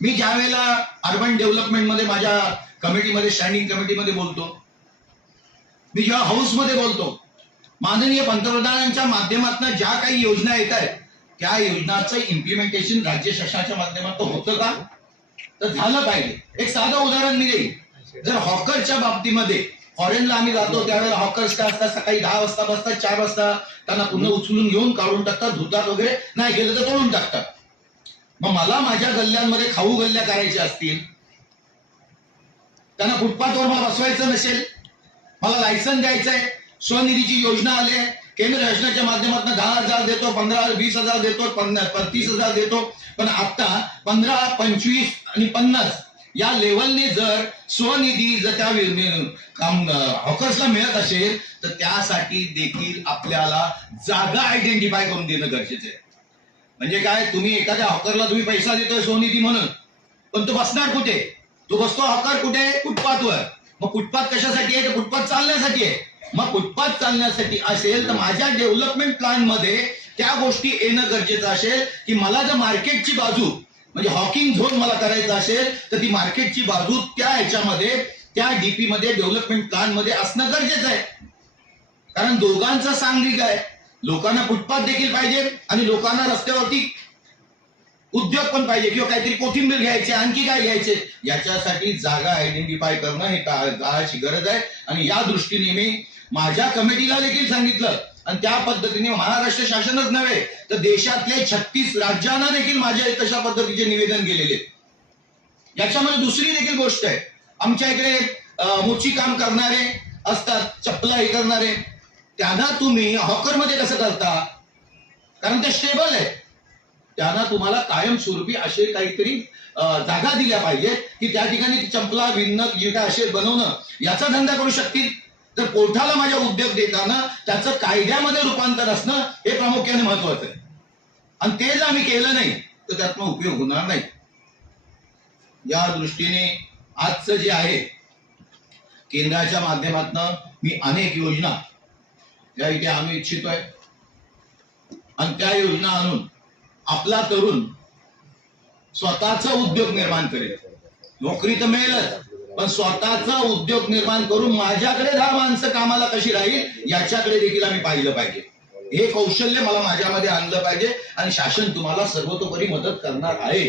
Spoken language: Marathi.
मी ज्या वेळेला अर्बन डेव्हलपमेंट मध्ये माझ्या कमिटीमध्ये स्टँडिंग कमिटीमध्ये बोलतो, मी जेव्हा हाऊसमध्ये बोलतो, माननीय पंतप्रधानांच्या माध्यमातून ज्या काही योजना येत आहेत त्या योजनांचं इम्प्लिमेंटेशन राज्य शासनाच्या माध्यमातून होतं का? तर झालं पाहिजे. एक साधं उदाहरण मी देईन. जर हॉकरच्या बाबतीमध्ये फॉरेनला आम्ही जातो त्यावेळेला हॉकर्स काय असतात, सकाळी 10 वाजता बसतात, 4 वाजता त्यांना पुन्हा उचलून घेऊन काढून टाकतात, धुतात वगैरे, नाही गेलं तर तोडून टाकतात. मग मला माझ्या गल्ल्यांमध्ये खाऊ गल्ल्या करायच्या असतील, त्यांना फुटपाथवर मला बसवायचं नसेल, मला लायसन द्यायचंय, स्वनिधीची योजना आली आहे, केंद्र शासनाच्या माध्यमातून 10,000 देतो, 15,000, 20,000 देतो, 30,000 देतो, पण आता 15, 25 आणि 50 या लेवलने जर स्वनिधी जर त्या हॉकर्सला मिळत असेल तर त्यासाठी देखील आपल्याला जागा आयडेंटिफाय करून देणं गरजेचं आहे. म्हणजे काय, तुम्ही एखाद्या हॉकरला तुम्ही पैसा देतोय स्वनिधी म्हणून, पण तो बसणार कुठे? तो बसतो हॉकर कुठे? फुटपाथवर. मग फुटपाथ कशासाठी आहे? तर फुटपाथ चालण्यासाठी आहे. मग फुटपाथ चालण्यासाठी असेल तर माझ्या डेव्हलपमेंट प्लॅन मध्ये त्या गोष्टी येणं गरजेचं असेल की मला जर मार्केटची बाजू म्हणजे हॉकिंग झोन मला करायचं असेल तर ती मार्केटची बाजू त्या ह्याच्यामध्ये त्या डीपी मध्ये डेव्हलपमेंट प्लॅन मध्ये असणं गरजेचं आहे. कारण दोघांचं सांघिक आहे. लोकांना फुटपाथ देखील पाहिजे आणि लोकांना रस्त्यावरती उद्योग पण पाहिजे किंवा काहीतरी कोथिंबीर घ्यायचे, आणखी काय घ्यायचे, याच्यासाठी जागा आयडेंटिफाय करणं हे काळाची गरज आहे. आणि या दृष्टीने मी माझ्या कमिटीला देखील सांगितलं आणि त्या पद्धतीने महाराष्ट्र शासनच नव्हे तर देशातले 36 राज्यांना देखील माझ्या तशा पद्धतीचे निवेदन गेलेले. याच्यामध्ये दुसरी देखील गोष्ट आहे, आमच्या इकडे मोची काम करणारे असतात, चपला हे करणारे, त्यांना तुम्ही हॉकरमध्ये कसं करता? कारण ते स्टेबल आहे. त्यांना तुम्हाला कायमस्वरूपी असे काहीतरी जागा दिल्या पाहिजे की त्या ठिकाणी चंपला विणणं जे काय असे बनवणं याचा धंदा करू शकतील. तर पोटाला माझ्या उद्योग देताना त्याचं कायद्यामध्ये रूपांतर असणं हे प्रामुख्याने महत्वाचं आहे. आणि ते जर आम्ही केलं नाही तर त्यातनं उपयोग होणार नाही. या दृष्टीने आजचं जे आहे केंद्राच्या माध्यमातून मी अनेक योजना या इथे आम्ही इच्छितोय आणि त्या योजना आणून आपला तरुण स्वतःचा उद्योग निर्माण करेल. नोकरी तर मिळेलच, पण स्वतःचा उद्योग निर्माण करून माझ्याकडे 10 माणसं कामाला कशी राहील याच्याकडे देखील आम्ही पाहिलं पाहिजे. हे कौशल्य मला माझ्यामध्ये आणलं पाहिजे आणि शासन तुम्हाला सर्वतोपरी मदत करणार आहे.